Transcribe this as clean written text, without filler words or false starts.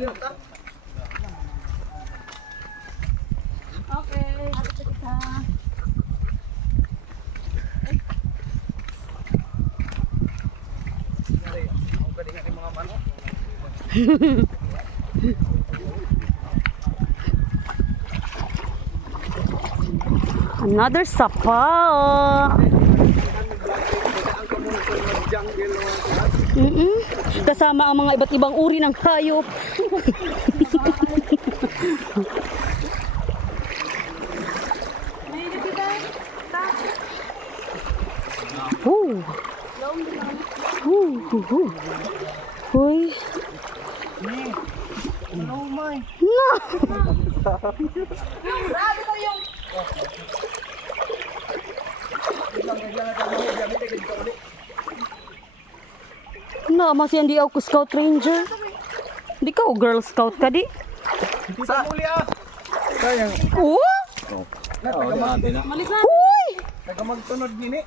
Okay. Ato kita. Another sapa. Kasama ang mga iba't ibang uri ng hayop. Hoy. No, my. No. No, masih di ako scout ranger. Di ka girl scout ka di? Sa muli ah. Sayang. Oh? Nagkamag. Uy! Nagkamagtunod gini.